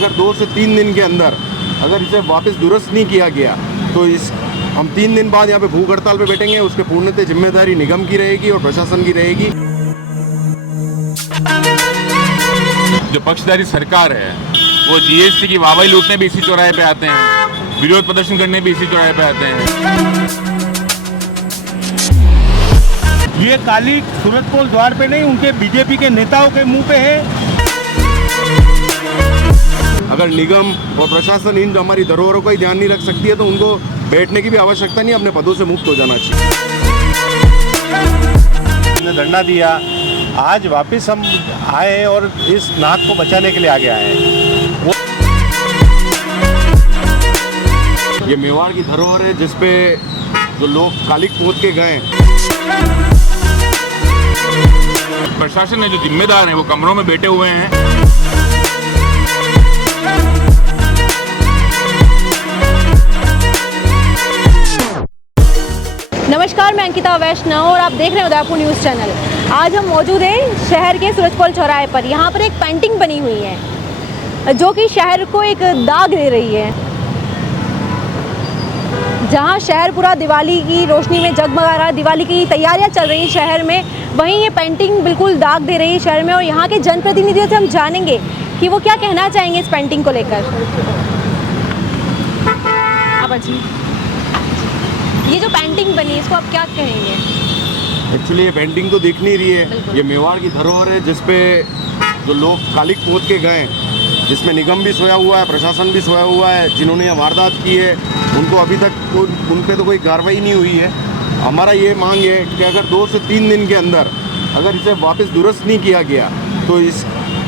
अगर 2 से 3 दिन के अंदर अगर इसे वापस दुरुस्त नहीं किया गया तो हम 3 दिन बाद यहाँ पे भूख हड़ताल पे बैठेंगे। उसके पूर्णतः जिम्मेदारी निगम की रहेगी और प्रशासन की रहेगी। जो पक्षधारी सरकार है वो जीएसटी की वाहवाही लूटने भी इसी चौराहे पे आते हैं, विरोध प्रदर्शन करने भी इसी चौराहे पे आते हैं। ये काली सूरत पोल द्वार पे नहीं, उनके बीजेपी के नेताओं के मुंह पे है। अगर निगम और प्रशासन इन हमारी धरोहरों का ही ध्यान नहीं रख सकती है तो उनको बैठने की भी आवश्यकता नहीं, अपने पदों से मुक्त हो जाना चाहिए। हमने धरना दिया, आज वापस हम आए और इस नाक को बचाने के लिए आगे आए हैं। ये मेवाड़ की धरोहर है जिसपे जो लोग कालिक पोत के गए। प्रशासन ने जो जिम्मेदार हैं वो कमरों में बैठे हुए हैं। नमस्कार, मैं अंकिता वैष्णव और आप देख रहे हैं उदयपुर न्यूज़ चैनल। आज हम मौजूद हैं शहर के सूरज पोल चौराहे पर। यहाँ पर एक पेंटिंग बनी हुई है जो कि शहर को एक दाग दे रही है। जहाँ शहर पूरा दिवाली की रोशनी में जगमगा रहा है, दिवाली की तैयारियाँ चल रही हैं शहर में, वहीं ये पेंटिंग बिल्कुल दाग दे रही है शहर में। और यहाँ के जनप्रतिनिधियों से हम जानेंगे कि वो क्या कहना चाहेंगे इस पेंटिंग को लेकर। आप जी, ये जो पेंटिंग बनी है इसको आप क्या कहेंगे? एक्चुअली ये पेंटिंग तो दिख नहीं रही है। ये मेवाड़ की धरोहर है जिसपे जो लोग कालिक पोत के गए, जिसमें निगम भी सोया हुआ है, प्रशासन भी सोया हुआ है। जिन्होंने ये वारदात की है उनको अभी तक उन पे तो कोई कार्रवाई नहीं हुई है। हमारा ये मांग है कि अगर 2 से 3 दिन के अंदर अगर इसे वापस दुरुस्त नहीं किया गया तो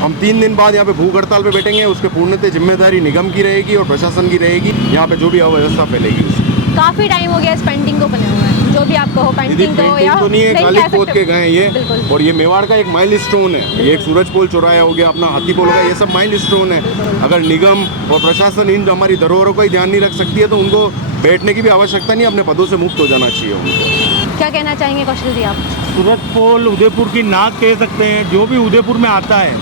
हम 3 दिन बाद यहाँ पे भूख हड़ताल पे बैठेंगे। उसके पूर्णतः जिम्मेदारी निगम की रहेगी और प्रशासन की रहेगी। यहाँ पे जो भी अव्यवस्था फैलेगी उसकी। काफ़ी टाइम हो गया इस पेंटिंग को बने हुए हैं, जो भी आप कहो पेंटिंग को या तो नहीं है, कालिक पोत के गए ये। बिल्कुल। और ये मेवाड़ का एक माइलस्टोन है। ये एक सूरज पोल चौराहा हो गया, अपना हाथी पोल हो गया, ये सब माइलस्टोन है। अगर निगम और प्रशासन इन हमारी धरोहरों का ही ध्यान नहीं रख सकती है तो उनको बैठने की भी आवश्यकता नहीं, अपने पदों से मुक्त हो जाना चाहिए उनको। क्या कहना चाहेंगे कौशल जी आप? सूरत पोल उदयपुर की नाक कह सकते हैं। जो भी उदयपुर में आता है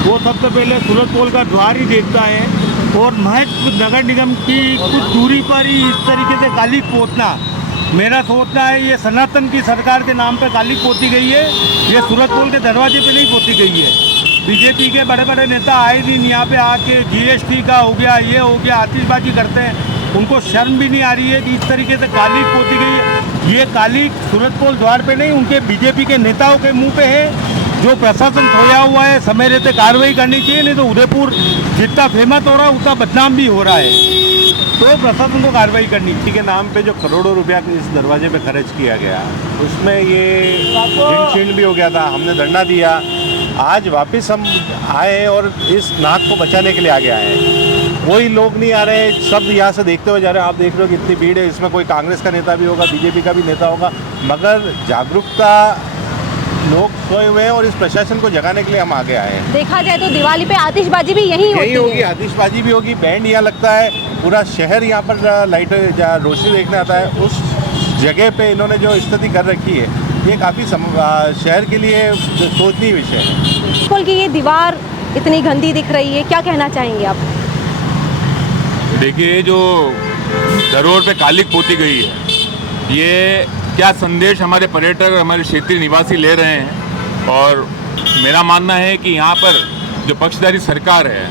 वो सबसे पहले सूरत पोल का द्वार ही देखता है। और महत्व नगर निगम की कुछ दूरी पर ही इस तरीके से कालिक पोतना, मेरा सोचना है ये सनातन की सरकार के नाम पे कालिक पोती गई है। ये सूरत पोल के दरवाजे पे नहीं पोती गई है। बीजेपी के बड़े बड़े नेता आए दिन यहाँ पे आके जीएसटी का हो गया, ये हो गया, आतिशबाजी करते हैं। उनको शर्म भी नहीं आ रही है कि इस तरीके से कालिक पोती गई है। ये कालिक सूरत पोल द्वार पे नहीं, उनके बीजेपी के नेताओं के मुंह पे है। जो प्रशासन सोया हुआ है, समय रहते कार्रवाई करनी चाहिए, नहीं तो उदयपुर जितना फेमस हो रहा है उतना बदनाम भी हो रहा है। तो प्रशासन को कार्रवाई करनी चाहिए। के नाम पे जो करोड़ों रुपया इस दरवाजे पे खर्च किया गया, उसमें ये छीन भी हो गया था। हमने धरना दिया, आज वापस हम आए और इस नाक को बचाने के लिए आगे आए हैं। कोई लोग नहीं आ रहे, सब यहाँ से देखते हुए जा रहे हैं। आप देख रहे हो कितनी भीड़ है। इसमें कोई कांग्रेस का नेता भी होगा, बीजेपी का भी नेता होगा, मगर जागरूकता लोग सोए हुए हैं और इस प्रशासन को जगाने के लिए हम आगे आए हैं। देखा जाए तो दिवाली पे आतिशबाजी भी यही होगी, आतिशबाजी भी होगी, बैंड यहाँ लगता है, पूरा शहर यहाँ पर लाइट रोशनी देखने आता है। उस जगह पे इन्होंने जो स्थिति कर रखी है, ये काफ़ी शहर के लिए सोचनीय विषय है। पोल की ये दीवार इतनी गंदी दिख रही है, क्या कहना चाहेंगे आप? देखिए, जो धरोहर पे कालिक पोती गई है, ये क्या संदेश हमारे पर्यटक, हमारे क्षेत्रीय निवासी ले रहे हैं। और मेरा मानना है कि यहाँ पर जो पक्षधारी सरकार है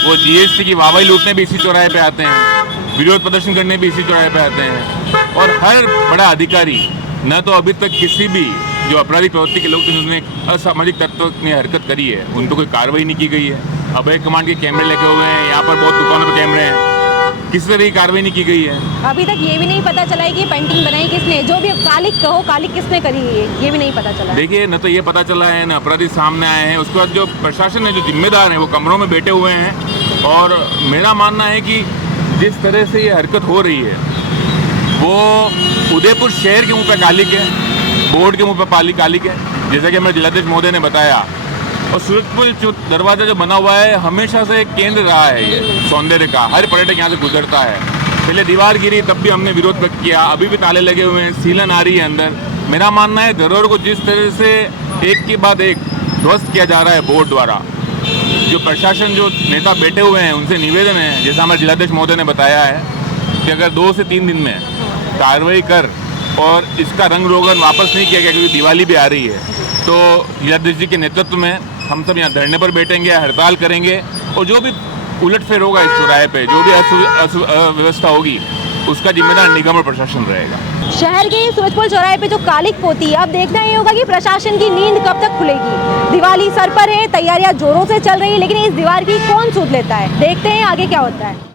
वो जीएसटी की वाहवाही लूटने भी इसी चौराहे पे आते हैं, विरोध प्रदर्शन करने भी इसी चौराहे पे आते हैं। और हर बड़ा अधिकारी न तो अभी तक किसी भी जो अपराधी प्रवृत्ति के लोग जिन्होंने असामाजिक तत्व ने हरकत करी है उन पर कोई कार्रवाई नहीं की गई है। अभय कमांड के कैमरे लगे हुए हैं, यहाँ पर बहुत दुकानों पर कैमरे हैं, किसी तरह की कार्रवाई नहीं की गई है। अभी तक ये भी नहीं पता चला है कि पेंटिंग बनाई किसने, जो भी कालिक कहो, कालिक किसने करी है ये भी नहीं पता चला। देखिए, न तो ये पता चला है, न अपराधी सामने आए हैं। उसके बाद जो प्रशासन है, जो जिम्मेदार हैं, वो कमरों में बैठे हुए हैं। और मेरा मानना है कि जिस तरह से ये हरकत हो रही है वो उदयपुर शहर के मुँह पे कालिक है, बोर्ड के मुँह पे कालिक है, जैसा कि हमारे जिलाधीश महोदय ने बताया। और सूरत पोल दरवाज़ा जो बना हुआ है हमेशा से एक केंद्र रहा है ये सौंदर्य का। हर पर्यटक यहाँ से गुजरता है। पहले दीवार गिरी तब भी हमने विरोध व्यक्त किया, अभी भी ताले लगे हुए हैं, सीलन आ रही है अंदर। मेरा मानना है धरोहर को जिस तरह से एक के बाद एक ध्वस्त किया जा रहा है बोर्ड द्वारा, जो प्रशासन जो नेता बैठे हुए हैं उनसे निवेदन है, जैसा हमारे जिलाध्यक्ष महोदय ने बताया है कि अगर 2 से 3 दिन में कार्रवाई कर और इसका रंग रोगन वापस नहीं किया गया, क्योंकि दिवाली भी आ रही है, तो जिलाध्यक्ष जी के नेतृत्व में हम सब यहाँ धरने पर बैठेंगे, हड़ताल करेंगे और जो भी उलटफेर होगा इस चौराहे पे, जो भी अव्यवस्था होगी, उसका जिम्मेदार निगम और प्रशासन रहेगा। शहर के सूरजपोल चौराहे पे जो कालिक पोती है, अब देखना ये होगा कि प्रशासन की नींद कब तक खुलेगी। दिवाली सर पर है, तैयारियां जोरों से चल रही है, लेकिन इस दीवार की कौन सूद लेता है, देखते हैं आगे क्या होता है।